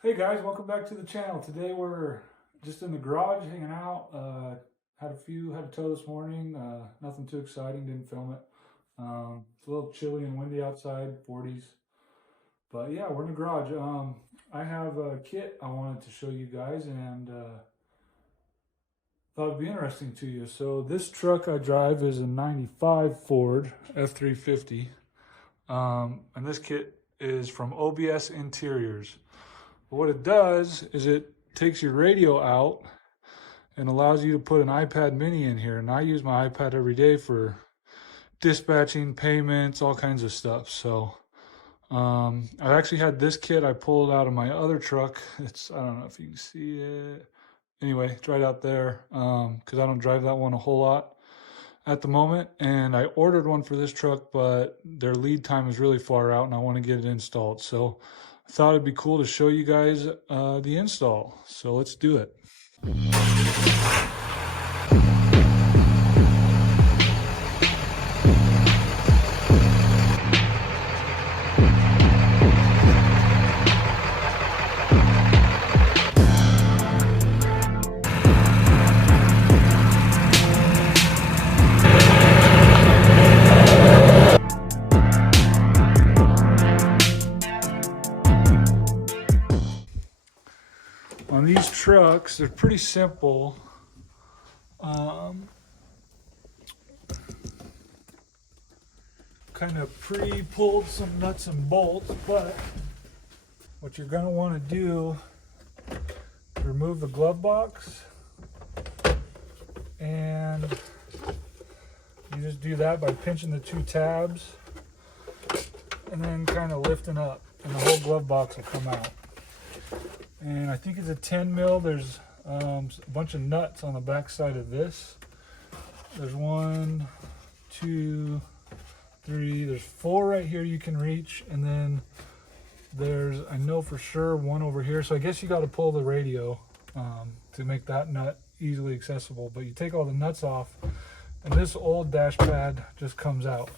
Hey guys, welcome back to the channel. Today we're just in the garage hanging out. Had a tow this morning. Nothing too exciting, didn't film it. It's a little chilly and windy outside, 40s. But yeah, we're in the garage. I have a kit I wanted to show you guys and thought it'd be interesting to you. So this truck I drive is a 95 Ford F350. And this kit is from OBS Interiors. What it does is it takes your radio out and allows you to put an iPad mini in here. And I use my iPad every day for dispatching, payments, all kinds of stuff. So I actually had this kit I pulled out of my other truck. I don't know if you can see it. Anyway, it's right out there because I don't drive that one a whole lot at the moment. And I ordered one for this truck, but their lead time is really far out and I want to get it installed. So I thought it'd be cool to show you guys the install. So let's do it. On these trucks, they're pretty simple. Kind of pre-pulled some nuts and bolts, but what you're going to want to do is remove the glove box, and you just do that by pinching the two tabs and then kind of lifting up, and the whole glove box will come out. And I think it's a 10 mil. There's a bunch of nuts on the back side of this. There's 1, 2, 3. There's 4 right here you can reach, and then there's, I know for sure, 1 over here. So I guess you got to pull the radio to make that nut easily accessible. But you take all the nuts off, and this old dash pad just comes out.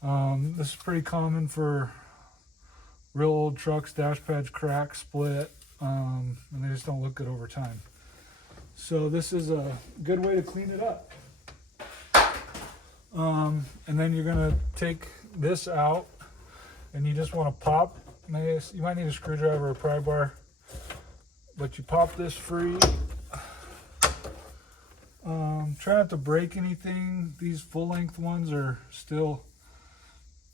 This is pretty common for real old trucks. Dash pads crack, split, and they just don't look good over time. So this is a good way to clean it up. And then you're gonna take this out, and you just want to pop. You might need a screwdriver or a pry bar, but you pop this free. Try not to break anything. These full-length ones are still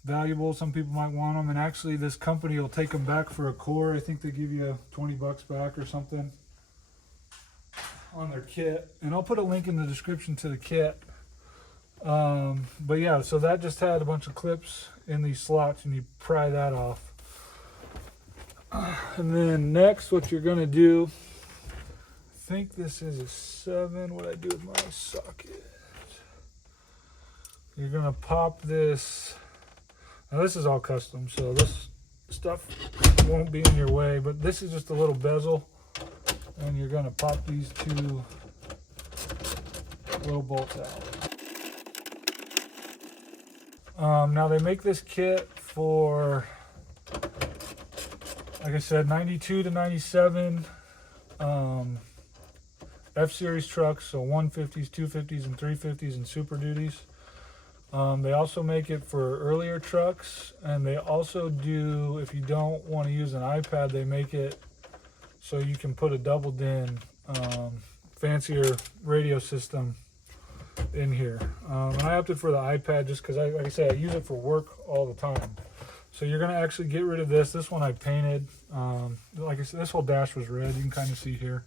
valuable. Some people might want them, and actually this company will take them back for a core. I think they give you 20 bucks back or something on their kit, and I'll put a link in the description to the kit. But yeah, so that just had a bunch of clips in these slots, and you pry that off. And then next, what you're gonna do, I think this is a 7. What I do with my socket, you're gonna pop this. Now this is all custom, so this stuff won't be in your way, but this is just a little bezel, and you're gonna pop these 2 little bolts out. Now they make this kit for, like I said, 92 to 97 F-Series trucks, so 150s, 250s, and 350s, and Super Duties. They also make it for earlier trucks, and they also do, if you don't want to use an iPad, they make it so you can put a double DIN fancier radio system in here. And I opted for the iPad just because, like I said, I use it for work all the time. So you're going to actually get rid of this. This one I painted. Like I said, this whole dash was red. You can kind of see here.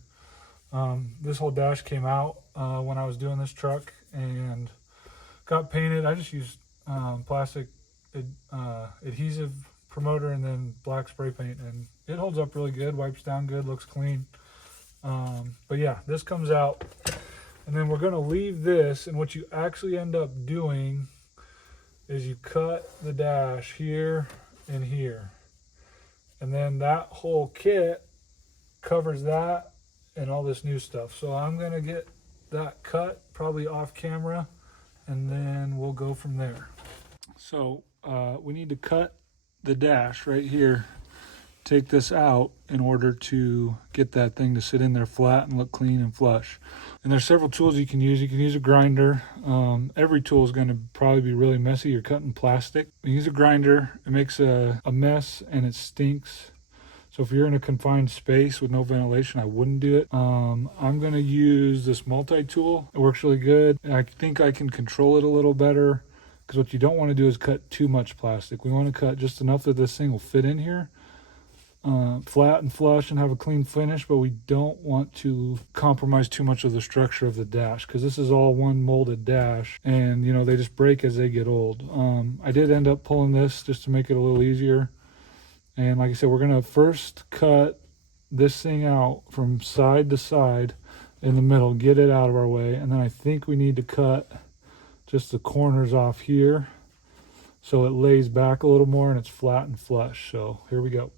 This whole dash came out when I was doing this truck and got painted. I just used plastic adhesive promoter and then black spray paint, and it holds up really good, wipes down good, looks clean. But yeah, this comes out, and then we're going to leave this, and what you actually end up doing is you cut the dash here and here, and then that whole kit covers that and all this new stuff. So I'm going to get that cut probably off camera, and then we'll go from there. So we need to cut the dash right here take this out in order to get that thing to sit in there flat and look clean and flush. And there's several tools you can use. You can use a grinder. Every tool is going to probably be really messy. You're cutting plastic. You use a grinder. It makes a mess and it stinks. So if you're in a confined space with no ventilation, I wouldn't do it. I'm going to use this multi-tool. It works really good. I think I can control it a little better, because what you don't want to do is cut too much plastic. We want to cut just enough that this thing will fit in here, flat and flush and have a clean finish, but we don't want to compromise too much of the structure of the dash, because this is all one molded dash, and you know, they just break as they get old. I did end up pulling this just to make it a little easier. And like I said, we're going to first cut this thing out from side to side in the middle, get it out of our way. And then I think we need to cut just the corners off here so it lays back a little more and it's flat and flush. So here we go.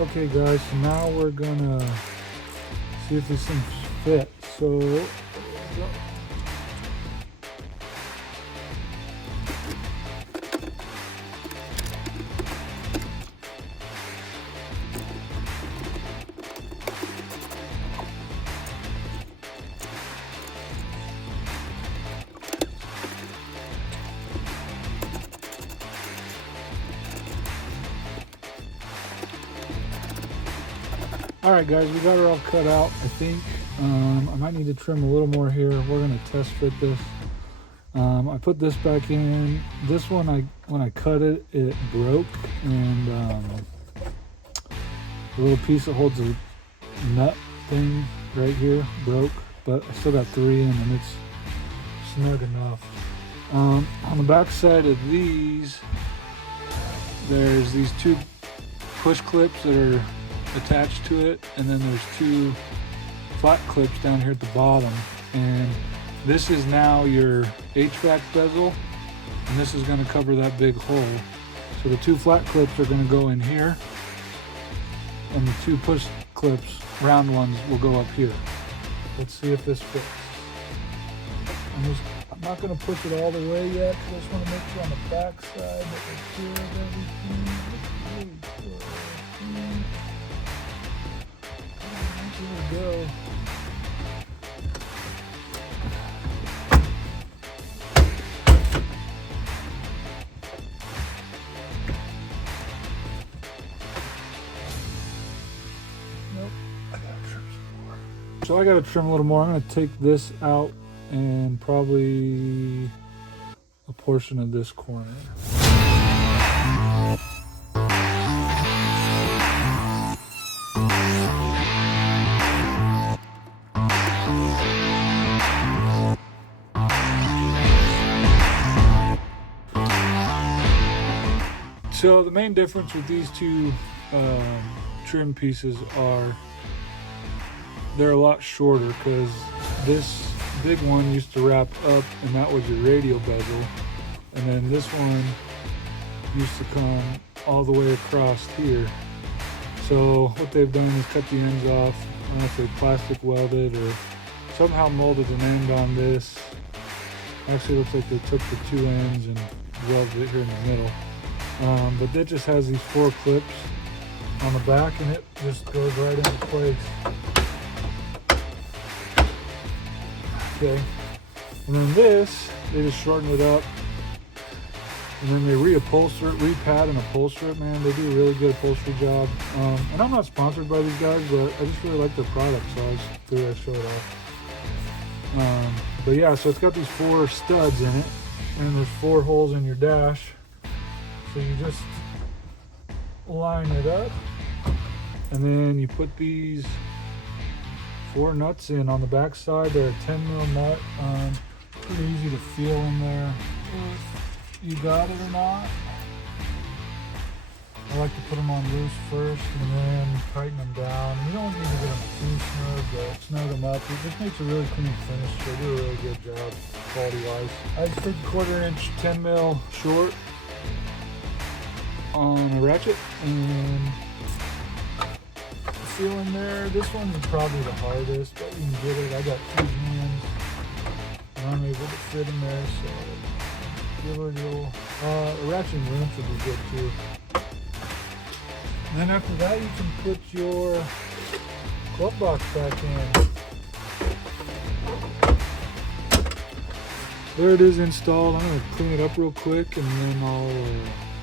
Okay guys, so now we're gonna see if this thing fits. So alright guys, we got her all cut out, I think. I might need to trim a little more here. We're going to test fit this. I put this back in. This one, when I cut it, it broke. And the little piece that holds the nut thing right here broke. But I still got 3 in and it's snug enough. On the back side of these, there's these 2 push clips that are attached to it, and then there's 2 flat clips down here at the bottom, and this is now your HVAC bezel, and this is going to cover that big hole. So the 2 flat clips are going to go in here, and the 2 push clips, round ones, will go up here. Let's see if this fits. I'm not going to push it all the way yet, because I just want to make sure on the back side that we're clear of everything. Here we go. Nope, I gotta trim some more. So I gotta trim a little more. I'm gonna take this out and probably a portion of this corner. So the main difference with these 2 trim pieces are they're a lot shorter, because this big one used to wrap up and that was your radial bezel, and then this one used to come all the way across here. So what they've done is cut the ends off. I don't know if they plastic welded or somehow molded an end on this. Actually looks like they took the 2 ends and welded it here in the middle. But it just has these 4 clips on the back, and it just goes right into place. Okay, and then this, they just shorten it up, and then they reupholster it, repad and upholster it. Man, they do a really good upholstery job. And I'm not sponsored by these guys, but I just really like their product, so I just figured I'd show it off. But yeah, so it's got these 4 studs in it, and there's 4 holes in your dash. So you just line it up, and then you put these 4 nuts in on the back side. They're a 10mm nut. Pretty easy to feel in there if you got it or not. I like to put them on loose first and then tighten them down. You don't need to get them too snug, but snug them up. It just makes a really clean finish. They do a really good job quality-wise. I just took a 1/4 inch 10mm short on a ratchet and feel in there. This one's probably the hardest, but you can get it. I got 2 hands and I'm able to fit in there, so give it a little. A ratchet and wrench would be good too. And then after that, you can put your glove box back in. There it is installed. I'm going to clean it up real quick and then I'll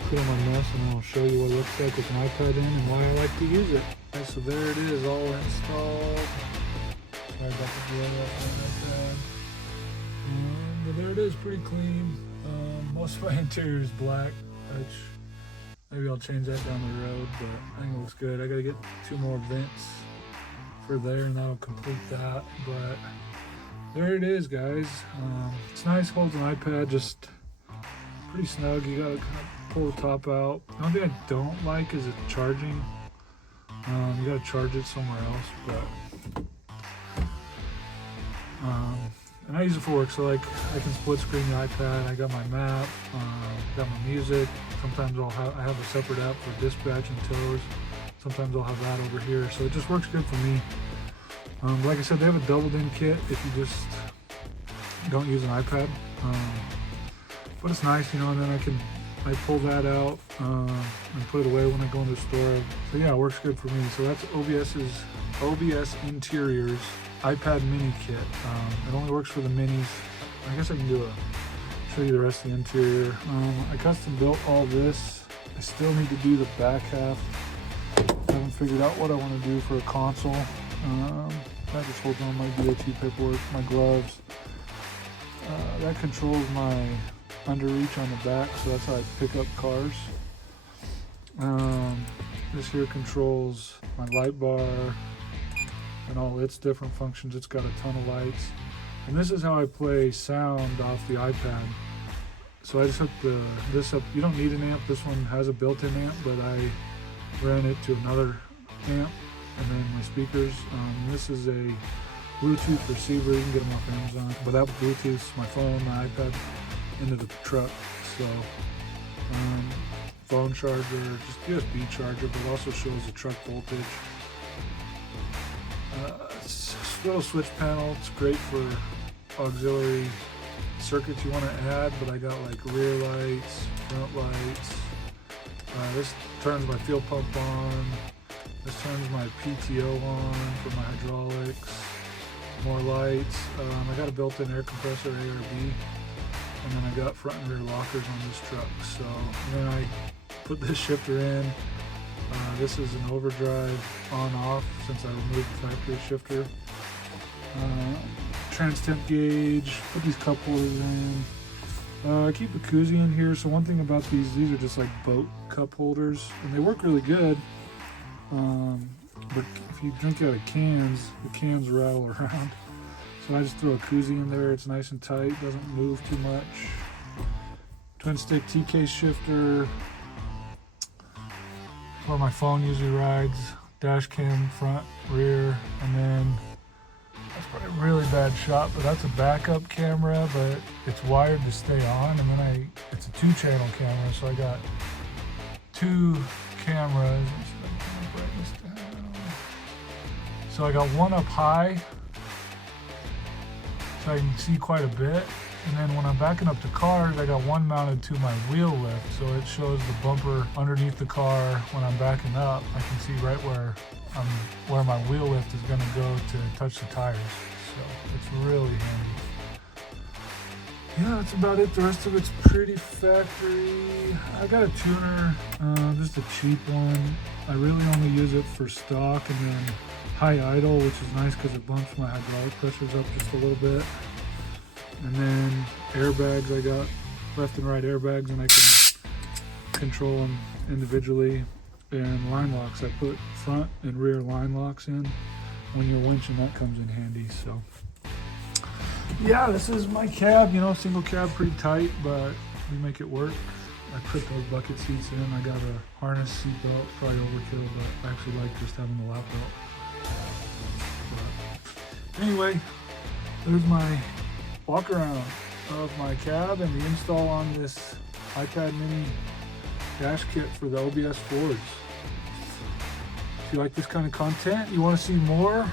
put on my mess and I'll show you what it looks like with an iPad in and why I like to use it. Okay, so there it is, all installed. Sorry about the glare like that. But there it is, pretty clean. Most of my interior is black, which maybe I'll change that down the road, but I think it looks good. I gotta get 2 more vents for there and that'll complete that. But there it is, guys. It's nice, holds an iPad, just pretty snug. You gotta kind of pull the top out. The only thing I don't like is it charging. You gotta charge it somewhere else, but and I use it for work, so like I can split screen the iPad. I got my map, got my music. Sometimes I have a separate app for dispatch and tows. Sometimes I'll have that over here, so it just works good for me. Like I said, they have a doubled-in kit if you just don't use an iPad. But it's nice, you know. And then I pull that out and put it away when I go into the store. So yeah, it works good for me. So that's OBS Interiors iPad mini kit. It only works for the minis. I guess I can show you the rest of the interior. I custom built all this. I still need to do the back half. I haven't figured out what I want to do for a console. That just holds on my DOT paperwork, my gloves. That controls my underreach on the back, so that's how I pick up cars. This here controls my light bar and all its different functions. It's got a ton of lights. And this is how I play sound off the iPad. So I just hooked this up. You don't need an amp. This one has a built-in amp, but I ran it to another amp and then my speakers. This is a Bluetooth receiver. You can get them off Amazon. Without Bluetooth, my phone, my iPad into the truck. So phone charger, just USB charger, but it also shows the truck voltage. It's a little switch panel. It's great for auxiliary circuits you want to add, but I got like rear lights, front lights. This turns my fuel pump on. This turns my PTO on for my hydraulics. More lights. I got a built-in air compressor, ARB, and then I got front and rear lockers on this truck. So then I put this shifter in. This is an overdrive on-off since I removed the factory shifter. Trans temp gauge, put these cup holders in. I keep a koozie in here. So one thing about these are just like boat cup holders, and they work really good. But if you drink out of cans, the cans rattle around. So I just throw a koozie in there. It's nice and tight, doesn't move too much. Twin stick T-case shifter. Where my phone usually rides. Dash cam, front, rear, and then that's probably a really bad shot, but that's a backup camera, but it's wired to stay on, and then it's a 2-channel camera, so I got 2 cameras. So I got one up high, so I can see quite a bit. And then when I'm backing up to cars, I got one mounted to my wheel lift, so it shows the bumper underneath the car. When I'm backing up, I can see right where my wheel lift is going to go to touch the tires. So it's really handy. Yeah, that's about it. The rest of it's pretty factory. I got a tuner, just a cheap one. I really only use it for stock, and then high idle, which is nice because it bumps my hydraulic pressures up just a little bit. And then airbags, I got left and right airbags, and I can control them individually. And line locks, I put front and rear line locks in. when you're winching, that comes in handy. So yeah, this is my cab, you know, single cab, pretty tight, but we make it work. I put those bucket seats in. I got a harness seat belt, probably overkill, but I actually like just having the lap belt. But anyway, there's my walk around of my cab and the install on this iPad mini dash kit for the OBS Fords. If you like this kind of content, you want to see more,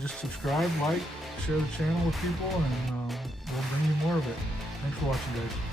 just subscribe, like, share the channel with people, and we'll bring you more of it. Thanks for watching, guys.